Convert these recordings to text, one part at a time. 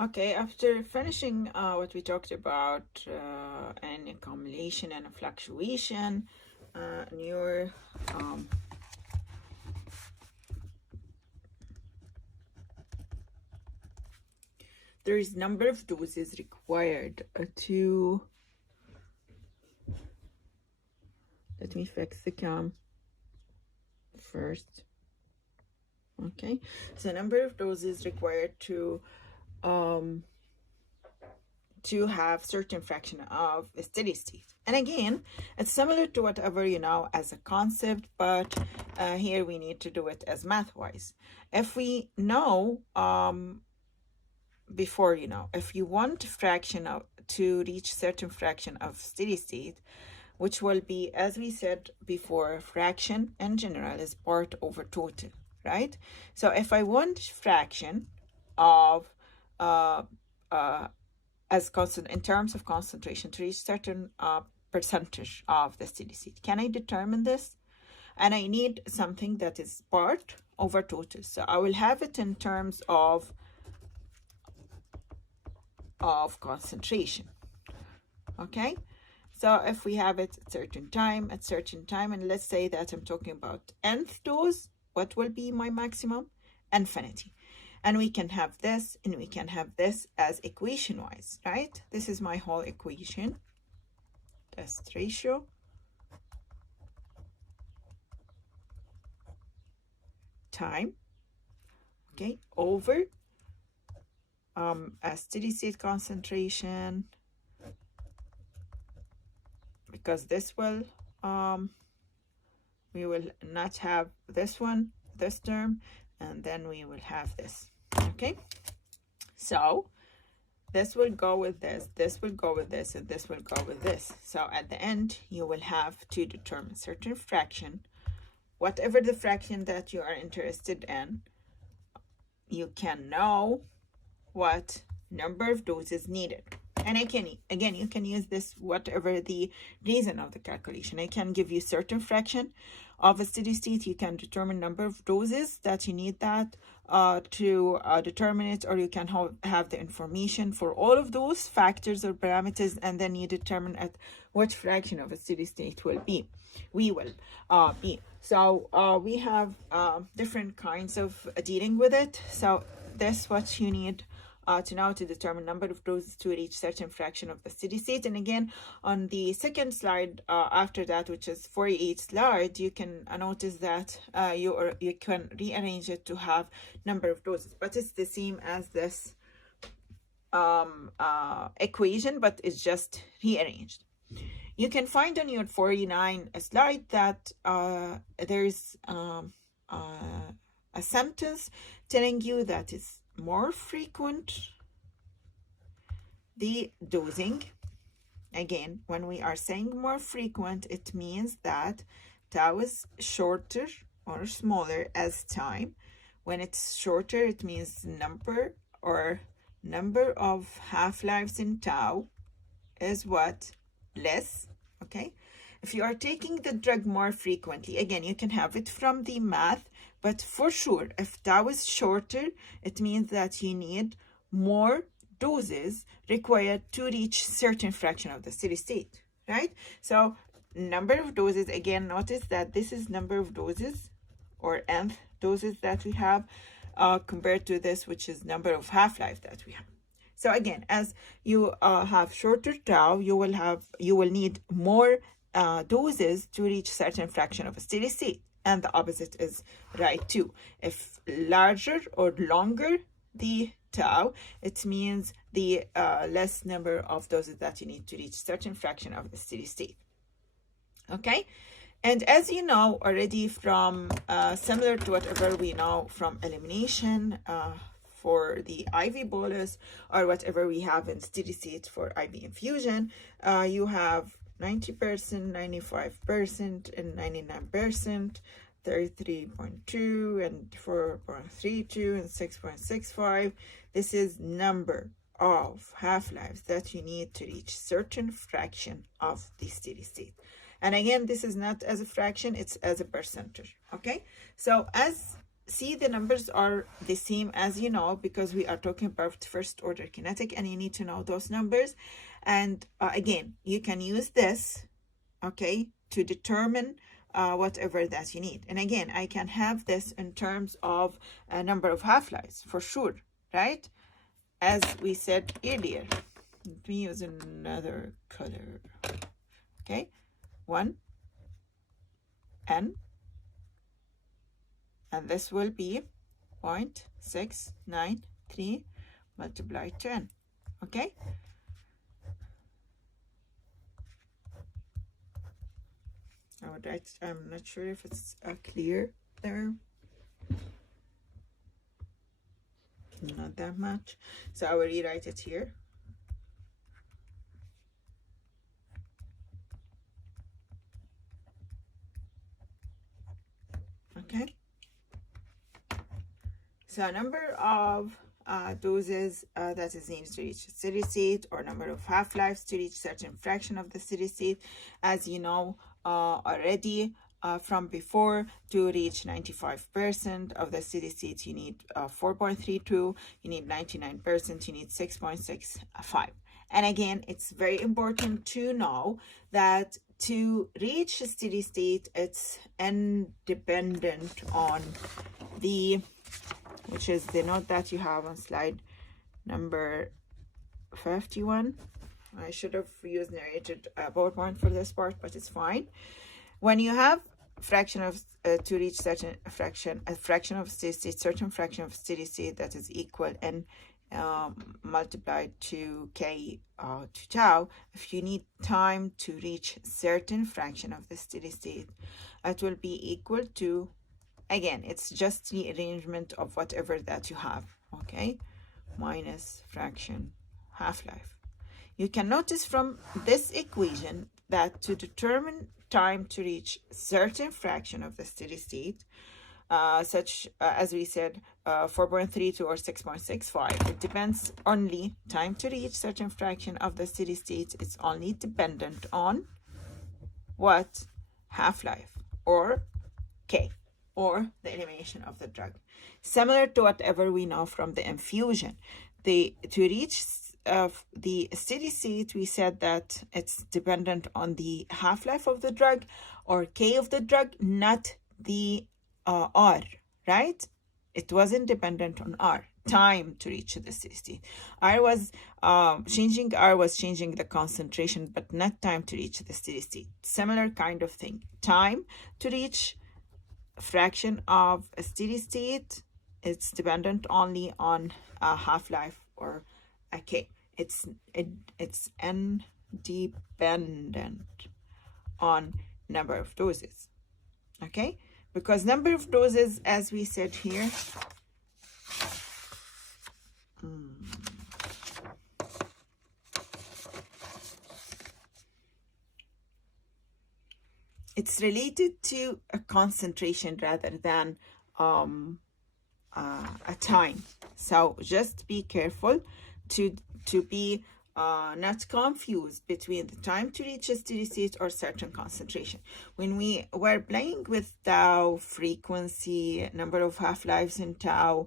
Okay, after finishing what we talked about an accumulation and a fluctuation, your there is number of doses required to, let me fix the cam first. Okay, so number of doses required to have certain fraction of a steady state. And again, it's similar to whatever you know as a concept, but here we need to do it as math-wise. If we know before, if you want fraction to reach certain fraction of steady state, which will be, as we said before, fraction in general is part over total, right? So if I want fraction of as constant in terms of concentration to reach certain percentage of the steady state, can I determine this? And I need something that is part over total. So I will have it in terms of concentration. Okay, so if we have it at certain time, and let's say that I'm talking about nth dose, what will be my maximum? Infinity. And we can have this and we can have this as equation wise, right? This is my whole equation. Test ratio time, okay, over a steady state concentration, because this will we will not have this one, this term, and then we will have this. Okay, so this will go with this will go with this, and this will go with this. So at the end, you will have to determine certain fraction, whatever the fraction that you are interested in. You can know what number of doses needed. And again, you can use this whatever the reason of the calculation. I can give you certain fraction of a steady state. You can determine number of doses that you need that to determine it, or you can have the information for all of those factors or parameters, and then you determine at what fraction of a steady state will be. So we have different kinds of dealing with it. So that's what you need to know to determine number of doses to reach certain fraction of the steady state. And again, on the second slide after that, which is 48 slide, you can notice that you can rearrange it to have number of doses, but it's the same as this equation, but it's just rearranged. You can find on your 49 slide that there's a sentence telling you that it's more frequent the dosing. Again, when we are saying more frequent, it means that tau is shorter or smaller as time. When it's shorter, it means number of half-lives in tau is what? Less. Okay, if you are taking the drug more frequently, again, you can have it from the math, but for sure, if tau is shorter, it means that you need more doses required to reach certain fraction of the steady state, right? So number of doses, again, notice that this is number of doses or nth doses that we have compared to this, which is number of half-life that we have. So again, as you have shorter tau, you will need more doses to reach certain fraction of a steady state. And the opposite is right too. If larger or longer the tau, it means the less number of doses that you need to reach certain fraction of the steady state. Okay, and as you know already from similar to whatever we know from elimination for the IV bolus, or whatever we have in steady state for IV infusion, you have 90%, 95%, and 99%, 33.2, and 4.32, and 6.65. This is number of half-lives that you need to reach certain fraction of the steady state. And again, this is not as a fraction, it's as a percentage. Okay, so as see the numbers are the same, as you know, because we are talking about first order kinetic and you need to know those numbers. And again, you can use this, okay, to determine whatever that you need. And again, I can have this in terms of a number of half-lives for sure, right? As we said earlier. Let me use another color. Okay, 1 n, and this will be 0.693 multiplied to n. Okay, I would write, I'm not sure if it's clear there, not that much, so I will rewrite it here. Okay, so number of doses that is needed to reach steady state, or number of half-lives to reach certain fraction of the steady state, as you know already from before. To reach 95% of the steady state, you need 4.32. You need 99%, you need 6.65. And again, it's very important to know that to reach a steady state, it's independent on the, which is the note that you have on slide number 51. I should have used narrated PowerPoint for this part, but it's fine. When you have fraction of to reach certain fraction, a fraction of steady state, certain fraction of steady state that is equal n multiplied to k to tau, if you need time to reach certain fraction of the steady state, it will be equal to, again, it's just the arrangement of whatever that you have, okay, minus fraction half-life. You can notice from this equation that to determine time to reach certain fraction of the steady state, such as we said, 4.32 or 6.65, it depends only, time to reach certain fraction of the steady state, it's only dependent on what? Half-life, or k, or the elimination of the drug. Similar to whatever we know from the infusion, to reach the steady state, we said that it's dependent on the half-life of the drug, or k of the drug, not the r, right? It wasn't dependent on r, time to reach the steady state. R was changing the concentration, but not time to reach the steady state. Similar kind of thing. Time to reach fraction of a steady state, it's dependent only on a half-life or a k. It's independent on number of doses, okay? Because number of doses, as we said here, it's related to a concentration rather than a time. So just be careful to be not confused between the time to reach a steady state or certain concentration. When we were playing with tau, frequency, number of half-lives in tau,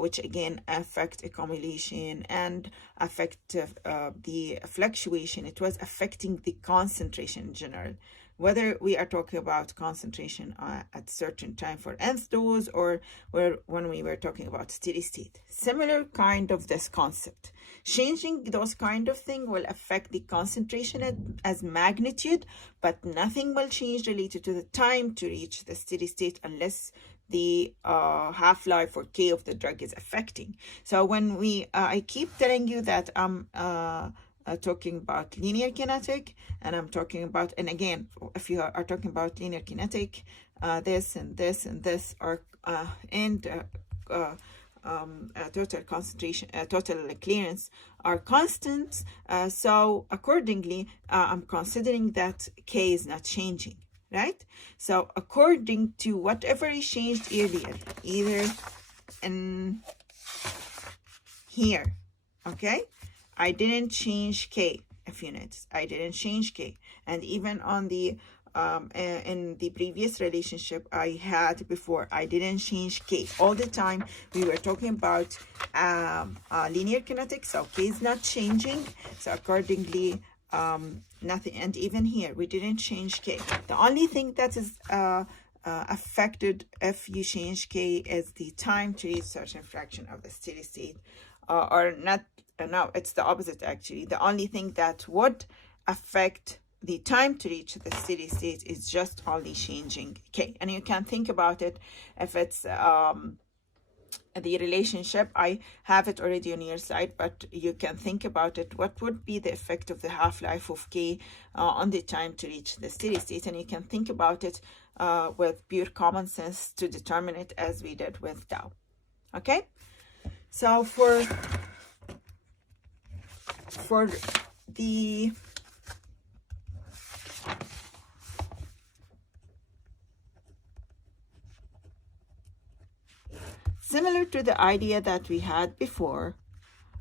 which again affect accumulation and affect the fluctuation, it was affecting the concentration in general. Whether we are talking about concentration at certain time for nth dose, or when we were talking about steady state. Similar kind of this concept. Changing those kind of thing will affect the concentration as magnitude, but nothing will change related to the time to reach the steady state unless the half-life or k of the drug is affecting. So when I keep telling you that I'm talking about linear kinetic, and I'm talking about, and again, if you are talking about linear kinetic, this and this and this are total concentration, total clearance are constant. So accordingly, I'm considering that k is not changing, right? So according to whatever is changed earlier, either in here, okay, I didn't change k, if you notice, I didn't change k. And even on the in the previous relationship I had before, I didn't change K. All the time we were talking about linear kinetics, so K is not changing. So accordingly, nothing. And even here, we didn't change K. The only thing that is affected if you change K is the time to reach certain fraction of the steady state, or not. No, it's the opposite actually. The only thing that would affect the time to reach the steady state is just only changing K. And you can think about it if it's the relationship. I have it already on your slide, but you can think about it. What would be the effect of the half-life of K on the time to reach the steady state? And you can think about it with pure common sense to determine it, as we did with tau. Okay, so for the similar to the idea that we had before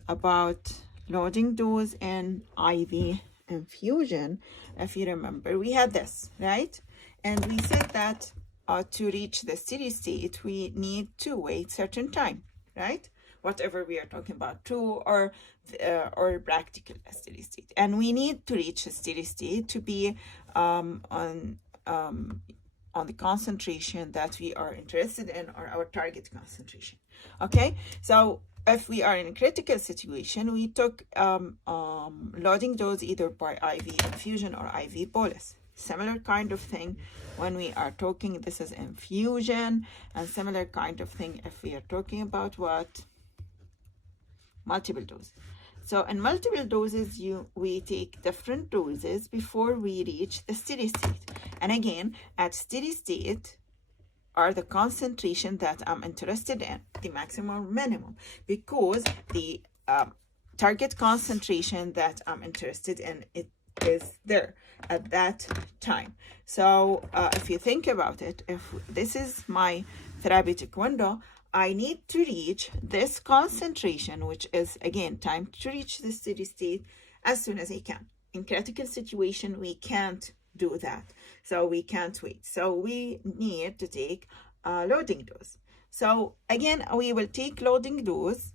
about loading dose and IV infusion, if you remember, we had this, right? And we said that to reach the steady state, we need to wait certain time, right? Whatever we are talking about, true or practical steady state. And we need to reach a steady state to be on the concentration that we are interested in, or our target concentration. Okay, so if we are in a critical situation, we took loading dose either by IV infusion or IV bolus. Similar kind of thing when we are talking, this is infusion, and similar kind of thing if we are talking about what? Multiple doses. So in multiple doses, we take different doses before we reach the steady state. And again, at steady state are the concentration that I'm interested in, the maximum or minimum, because the target concentration that I'm interested in, it is there at that time. So if you think about it, if this is my therapeutic window, I need to reach this concentration, which is again time to reach the steady state, as soon as I can. In critical situation, we can't do that, so we can't wait. So we need to take a loading dose. So again, we will take loading dose.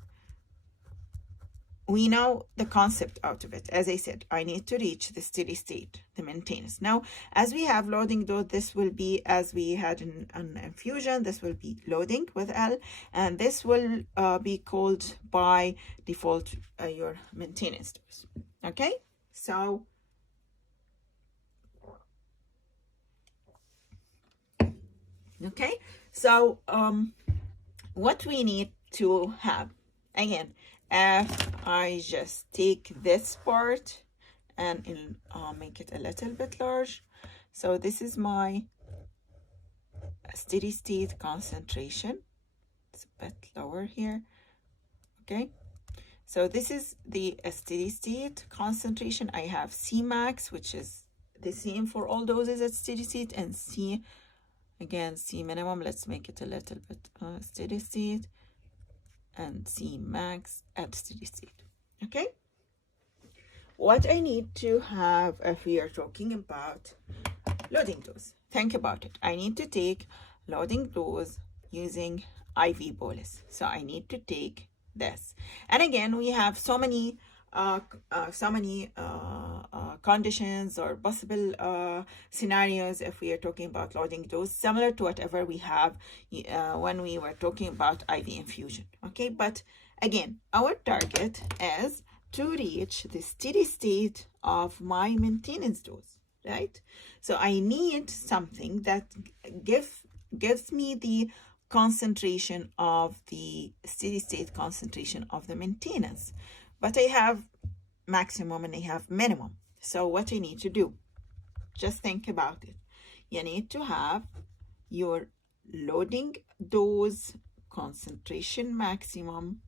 We know the concept out of it. As I said, I need to reach the steady state, the maintenance. Now, as we have loading dose, this will be, as we had in an infusion, this will be loading with L, and this will be called by default your maintenance dose. Okay, so what we need to have, again, if I just take this part and make it a little bit large. So this is my steady state concentration. It's a bit lower here. Okay, so this is the steady state concentration. I have C max, which is the same for all doses at steady state, and C, again, C minimum. Let's make it a little bit steady state, and C max at steady state. Okay, what I need to have if we are talking about loading dose, think about it. I need to take loading dose using IV bolus. So I need to take this. And again, we have so many conditions or possible scenarios if we are talking about loading dose, similar to whatever we have when we were talking about IV infusion. Okay, but again, our target is to reach the steady state of my maintenance dose, right? So I need something that gives me the concentration of the steady state concentration of the maintenance. But I have maximum and I have minimum. So what I need to do, just think about it. You need to have your loading dose concentration maximum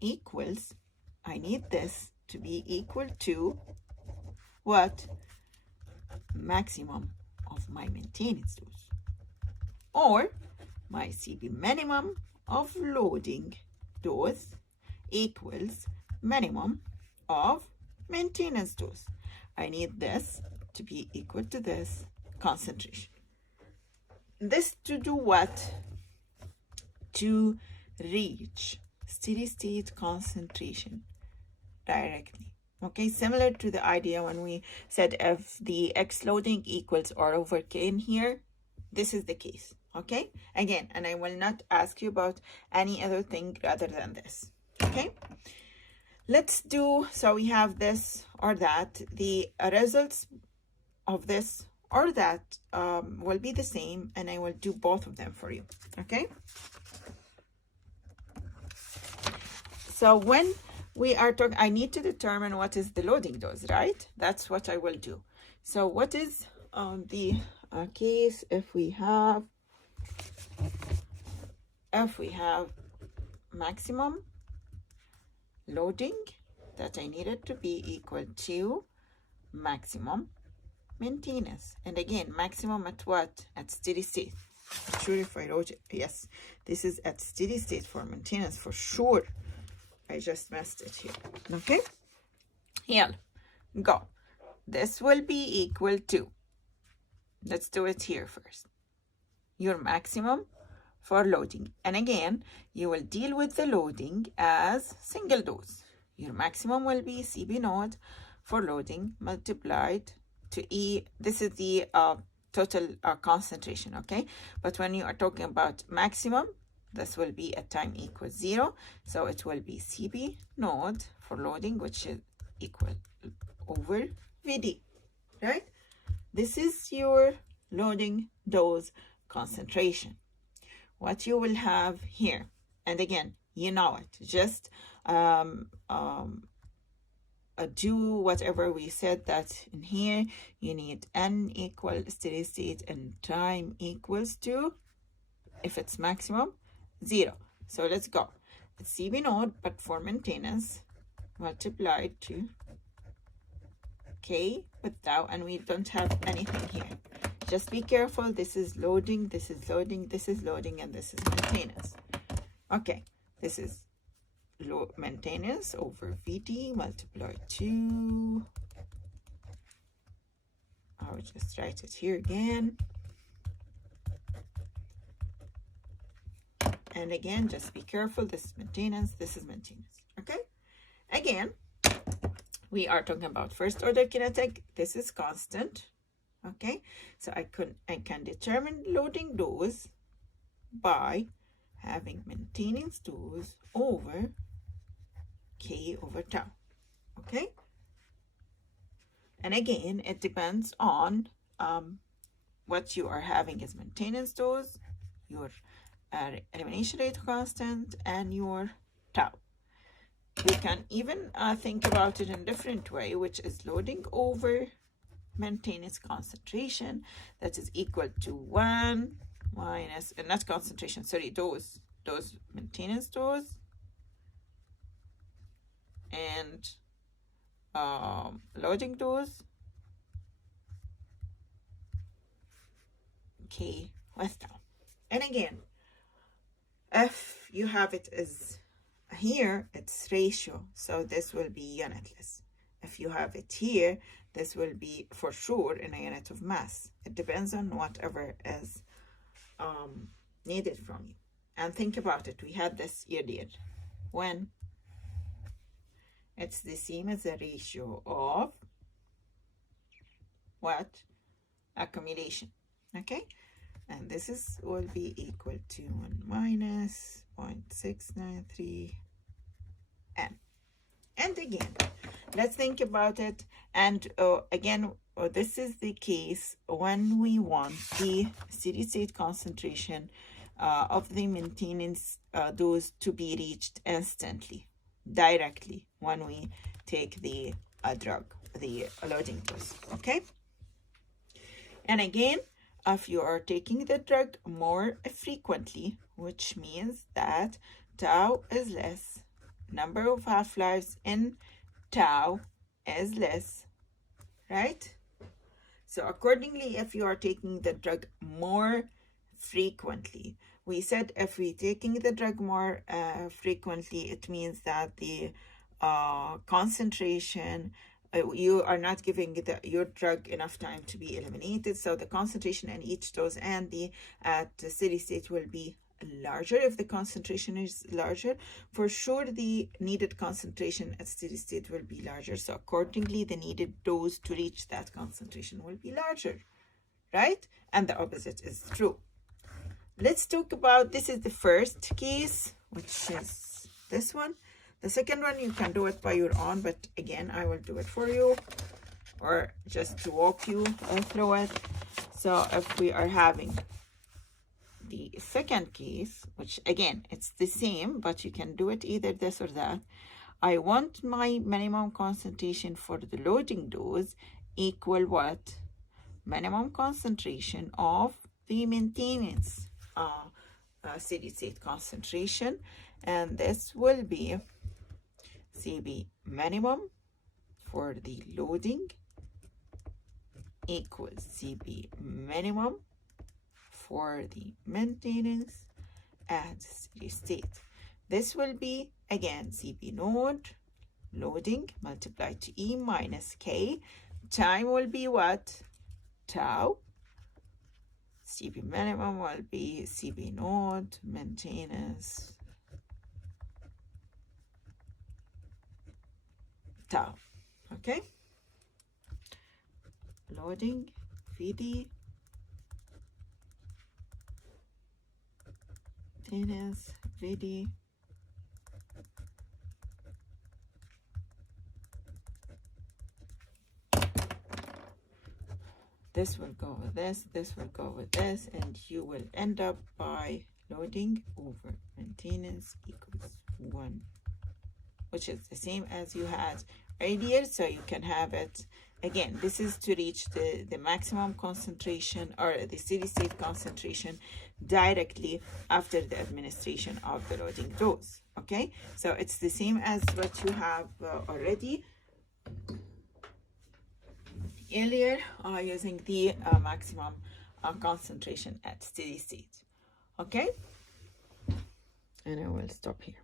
equals, I need this to be equal to what? Maximum of my maintenance dose, or my CB minimum of loading dose equals minimum of maintenance dose. I need this to be equal to this concentration. This to do what? To reach steady state concentration directly. Okay, similar to the idea when we said if the X loading equals R over K in here, this is the case. Okay, again, and I will not ask you about any other thing rather than this. Okay, let's do, so we have this or that. The results of this or that will be the same, and I will do both of them for you. Okay, so when we are talking, I need to determine what is the loading dose, right? That's what I will do. So what is the case if we have maximum loading that I needed to be equal to maximum maintenance. And again, maximum at what? At steady state. I'm sure if I wrote it, yes, this is at steady state for maintenance for sure. I just messed it here. Okay, here, go. This will be equal to, let's do it here first, your maximum for loading. And again, you will deal with the loading as single dose. Your maximum will be CB naught for loading multiplied to E. This is the total concentration, okay? But when you are talking about maximum, this will be at time equals 0. So it will be CB naught for loading, which is equal over VD, right? This is your loading dose concentration. What you will have here, and again, you know it, just do whatever we said, that in here you need N equal steady state and time equals to, if it's maximum, 0. So let's go. It's CB naught, but for maintenance, multiplied to K with tau, and we don't have anything here. Just be careful. This is loading, this is loading, this is loading, and this is maintenance. Okay, this is maintenance over VD multiplied to, I will just write it here again. And again, just be careful. This is maintenance, this is maintenance. Okay, again, we are talking about first order kinetic. This is constant. Okay, so I can determine loading dose by having maintenance dose over K over tau. Okay, and again, it depends on what you are having as maintenance dose, your elimination rate constant, and your tau. We can even think about it in a different way, which is loading over maintenance concentration, that is equal to 1 minus, and not concentration, sorry, dose maintenance dose, and loading dose, K with tau. And again, if you have it as here, it's ratio, so this will be unitless. If you have it here, this will be for sure in a unit of mass. It depends on whatever is needed from you. And think about it, we had this earlier, when it's the same as the ratio of what? Accumulation. Okay, and this will be equal to 1 minus 0.693 n. And again, let's think about it. And again, this is the case when we want the steady state concentration of the maintenance dose to be reached instantly, directly, when we take the drug, the loading dose. Okay, and again, if you are taking the drug more frequently, which means that tau is less, number of half-lives in tau is less, right? So accordingly, if you are taking the drug more frequently, we said if we're taking the drug more frequently, it means that the concentration you are not giving your drug enough time to be eliminated. So the concentration in each dose and at the steady state will be larger. If the concentration is larger, for sure the needed concentration at steady state will be larger. So accordingly, the needed dose to reach that concentration will be larger, right? And the opposite is true. Let's talk about, this is the first case, which is this one. The second one, you can do it by your own, but again, I will do it for you, or just to walk you through it. So if we are having the second case, which again, it's the same, but you can do it either this or that. I want my minimum concentration for the loading dose equal what? Minimum concentration of the maintenance steady state concentration, and this will be CB minimum for the loading equals CB minimum for the maintenance at steady state. This will be again CB node loading multiplied to E minus K. Time will be what? Tau. CB minimum will be CB node maintenance tau. Okay, loading VD maintenance VD this will go with this will go with this, and you will end up by loading over maintenance equals 1, which is the same as you had earlier. So you can have it again. This is to reach the maximum concentration or the steady state concentration directly after the administration of the loading dose. Okay, so it's the same as what you have already earlier, using the maximum concentration at steady state. Okay, and I will stop here.